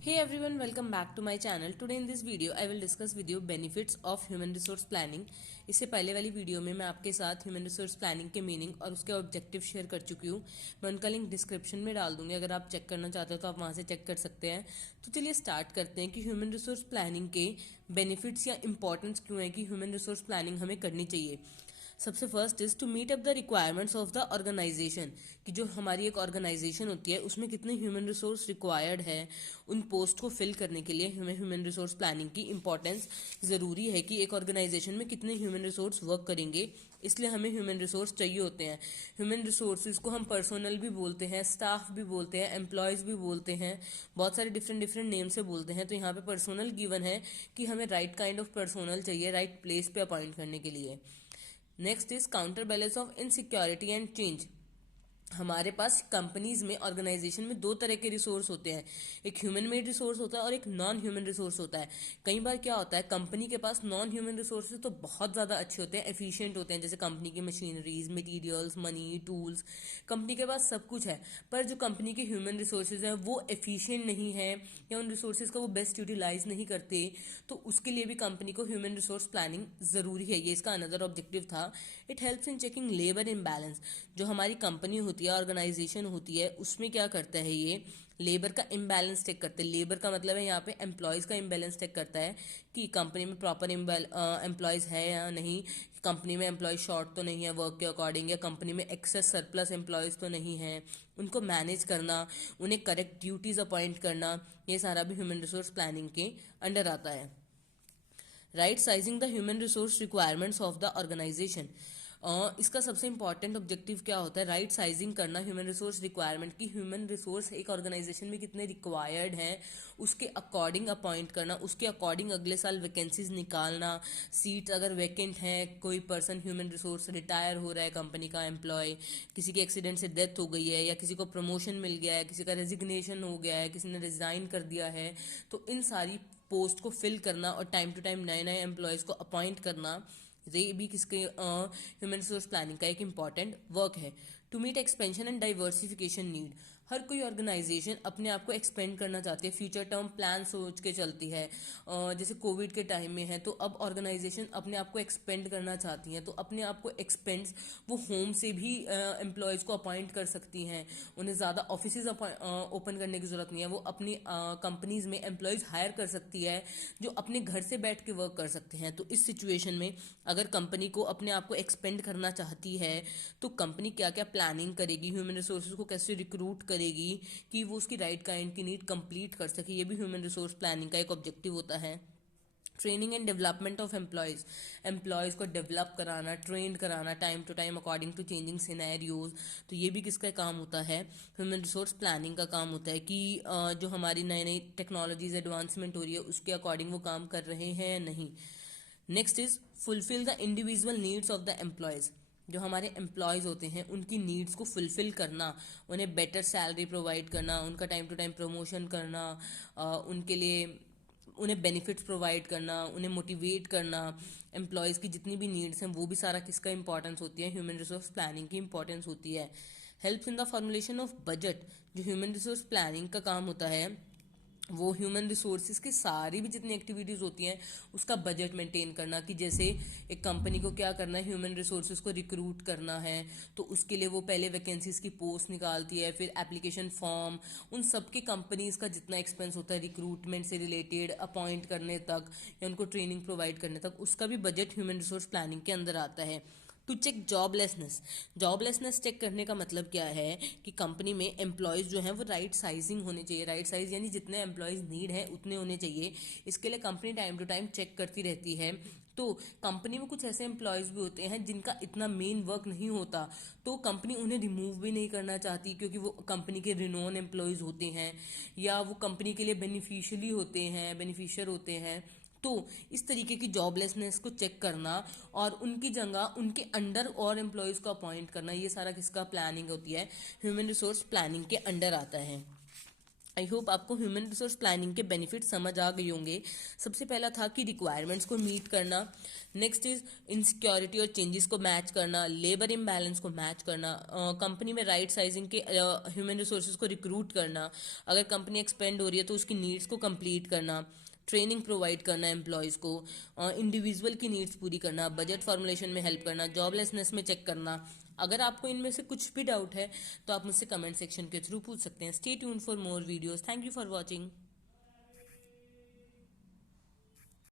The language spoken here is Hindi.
Hey everyone, welcome back to my channel. Today in this video I will discuss with you benefits of human resource planning. इससे पहले वाली वीडियो में मैं आपके साथ ह्यूमन रिसोर्स प्लानिंग के मीनिंग और उसके ऑब्जेक्टिव शेयर कर चुकी हूँ। मैं उनका लिंक डिस्क्रिप्शन में डाल दूंगी, अगर आप चेक करना चाहते हो तो आप वहाँ से चेक कर सकते हैं। तो चलिए स्टार्ट करते हैं कि ह्यूमन रिसोर्स प्लानिंग के बेनिफिट्स या इंपॉर्टेंस क्यों है कि ह्यूमन रिसोर्स प्लानिंग हमें करनी चाहिए। सबसे first is to meet up the requirements of the organization, कि जो हमारी एक ऑर्गेनाइजेशन होती है उसमें कितने ह्यूमन रिसोर्स रिक्वायर्ड है उन पोस्ट को फिल करने के लिए हमें ह्यूमन रिसोर्स प्लानिंग की इंपॉर्टेंस ज़रूरी है कि एक ऑर्गेनाइजेशन में कितने ह्यूमन रिसोर्स वर्क करेंगे, इसलिए हमें ह्यूमन रिसोर्स चाहिए होते हैं। ह्यूमन रिसोर्सेज को हम पर्सनल भी बोलते हैं, स्टाफ भी बोलते हैं, एम्प्लॉयज़ भी बोलते हैं, बहुत सारे डिफरेंट डिफरेंट नेम से बोलते हैं। तो यहाँ पे पर्सनल गिवन है कि हमें राइट काइंड ऑफ पर्सनल चाहिए राइट प्लेस पे अपॉइंट करने के लिए। Next is counter balance of insecurity and change. हमारे पास कंपनीज में ऑर्गेनाइजेशन में दो तरह के रिसोर्स होते हैं, एक ह्यूमन मेड रिसोर्स होता है और एक नॉन ह्यूमन रिसोर्स होता है। कई बार क्या होता है, कंपनी के पास नॉन ह्यूमन रिसोर्सेज तो बहुत ज़्यादा अच्छे होते हैं, एफिशिएंट होते हैं, जैसे कंपनी की machineries, materials, money, tools, company के पास सब कुछ है। पर जो कंपनी के ह्यूमन रिसोर्सेज हैं वो एफिशिएंट नहीं है या उन रिसोर्सेज का वो बेस्ट यूटिलाइज नहीं करते, तो उसके लिए भी कंपनी को ह्यूमन रिसोर्स प्लानिंग ज़रूरी है। ये इसका अनदर ऑब्जेक्टिव था। It helps in checking labour imbalance. जो हमारी कंपनी होती है, ऑर्गेनाइजेशन होती है, उसमें क्या करता है, ये लेबर का इम्बैलेंस चेक करते हैं। लेबर का मतलब है यहाँ पे एम्प्लॉयज़ का इम्बैलेंस चेक करता है कि कंपनी में प्रॉपर एम्प्लॉयज़ है या नहीं, कंपनी में एम्प्लॉय शॉर्ट तो नहीं है वर्क के अकॉर्डिंग, या कंपनी में एक्सेस सरप्लस एम्प्लॉयज़ तो नहीं है। उनको मैनेज करना, उन्हें करेक्ट ड्यूटीज़ अपॉइंट करना, ये सारा भी ह्यूमन रिसोर्स प्लानिंग के अंडर आता है। Right sizing the human resource requirements of the organization. इसका सबसे इंपॉर्टेंट ऑब्जेक्टिव क्या होता है, राइट साइजिंग करना ह्यूमन रिसोर्स रिक्वायरमेंट की। ह्यूमन रिसोर्स एक ऑर्गेनाइजेशन में कितने रिक्वायर्ड हैं उसके अकॉर्डिंग अपॉइंट करना, उसके अकॉर्डिंग अगले साल वैकेंसीज निकालना। सीट्स अगर वैकेंट हैं, कोई पर्सन ह्यूमन रिसोर्स रिटायर हो रहा है, कंपनी का एम्प्लॉय, किसी के एक्सीडेंट से डेथ हो गई है, या किसी को प्रमोशन मिल गया है, किसी का रेजिग्नेशन हो गया है, किसी ने रिजाइन कर दिया है, तो इन सारी पोस्ट को फिल करना और टाइम टू टाइम नए नए एम्प्लॉयज़ को अपॉइंट करना, ये भी किसके ह्यूमन रिसोर्स प्लानिंग का एक इंपॉर्टेंट वर्क है। To meet expansion and diversification need. हर कोई ऑर्गेनाइजेशन अपने आप को एक्सपेंड करना चाहती है, फ्यूचर टर्म प्लान सोच के चलती है। जैसे कोविड के टाइम में है तो अब ऑर्गेनाइजेशन अपने आप को एक्सपेंड करना चाहती हैं, तो अपने आप को एक्सपेंड वो होम से भी एम्प्लॉयज़ को अपॉइंट कर सकती हैं। उन्हें ज़्यादा ऑफिस ओपन करने की ज़रूरत नहीं है, वो अपनी कंपनीज में एम्प्लॉयज़ हायर कर सकती है जो अपने घर से बैठ के वर्क कर सकते हैं। तो इस सिचुएशन में अगर कंपनी को अपने आप को एक्सपेंड करना चाहती है तो कंपनी क्या क्या प्लानिंग करेगी, ह्यूमन रिसोर्सेज को कैसे रिक्रूट करेगी कि वो उसकी राइट काइंड की नीड कंप्लीट कर सके, ये भी ह्यूमन रिसोर्स प्लानिंग का एक ऑब्जेक्टिव होता है। Training and development of employees. Employees को डेवलप कराना, ट्रेंड कराना time to time according to changing scenarios, तो ये भी किसका काम होता है, ह्यूमन रिसोर्स प्लानिंग का काम होता है कि जो हमारी नई नई टेक्नोलॉजीज एडवांसमेंट हो रही है उसके अकॉर्डिंग वो काम कर रहे हैं या नहीं। Next is fulfil the individual needs of the employees. जो हमारे एम्प्लॉयज़ होते हैं उनकी नीड्स को फुलफिल करना, उन्हें बेटर सैलरी प्रोवाइड करना, उनका टाइम टू टाइम प्रमोशन करना, उनके लिए उन्हें बेनिफिट्स प्रोवाइड करना, उन्हें मोटिवेट करना, एम्प्लॉयज़ की जितनी भी नीड्स हैं वो भी सारा किसका इंपॉर्टेंस होती है, ह्यूमन रिसोर्स प्लानिंग की इंपॉर्टेंस होती है। Helps in the formulation of budget. जो ह्यूमन रिसोर्स प्लानिंग का काम होता है वो ह्यूमन रिसोर्सेज की सारी भी जितनी एक्टिविटीज़ होती हैं उसका बजट मेंटेन करना, कि जैसे एक कंपनी को क्या करना है, ह्यूमन रिसोर्सेज को रिक्रूट करना है तो उसके लिए वो पहले वैकेंसीज की पोस्ट निकालती है, फिर एप्लीकेशन फॉर्म, उन सब के कंपनीज़ का जितना एक्सपेंस होता है रिक्रूटमेंट से रिलेटेड अपॉइंट करने तक या उनको ट्रेनिंग प्रोवाइड करने तक, उसका भी बजट ह्यूमन रिसोर्स प्लानिंग के अंदर आता है। To check joblessness. Joblessness check करने का मतलब क्या है कि कंपनी में एम्प्लॉयज़ जो हैं वो राइट साइजिंग होने चाहिए, राइट साइज यानी जितने एम्प्लॉयज़ नीड है उतने होने चाहिए। इसके लिए company time to time check करती रहती है। तो कंपनी में कुछ ऐसे एम्प्लॉयज़ भी होते हैं जिनका इतना मेन वर्क नहीं होता, तो कंपनी उन्हें रिमूव भी नहीं करना चाहती क्योंकि वो कंपनी के रिनोन एम्प्लॉयज़ होते हैं या वो कंपनी के लिए बेनिफिशियली होते हैं, बेनिफिशियर होते हैं। तो इस तरीके की जॉबलेसनेस को चेक करना और उनकी जगह उनके अंडर और एम्प्लॉयज़ को अपॉइंट करना, ये सारा किसका प्लानिंग होती है, ह्यूमन रिसोर्स प्लानिंग के अंडर आता है। आई होप आपको ह्यूमन रिसोर्स प्लानिंग के बेनिफिट समझ आ गए होंगे। सबसे पहला था कि रिक्वायरमेंट्स को मीट करना, नेक्स्ट इज इनसिक्योरिटी और चेंजेस को मैच करना, लेबर इम्बैलेंस को मैच करना, कंपनी में राइट साइजिंग के ह्यूमन रिसोर्सेज को रिक्रूट करना, अगर कंपनी एक्सपेंड हो रही है तो उसकी नीड्स को कंप्लीट करना, ट्रेनिंग प्रोवाइड करना एम्प्लॉयज़ को, इंडिविजुअल की नीड्स पूरी करना, बजट फॉर्मुलेशन में हेल्प करना, जॉबलेसनेस में चेक करना। अगर आपको इनमें से कुछ भी डाउट है तो आप मुझसे कमेंट सेक्शन के थ्रू पूछ सकते हैं। Stay tuned for more videos. Thank you for watching.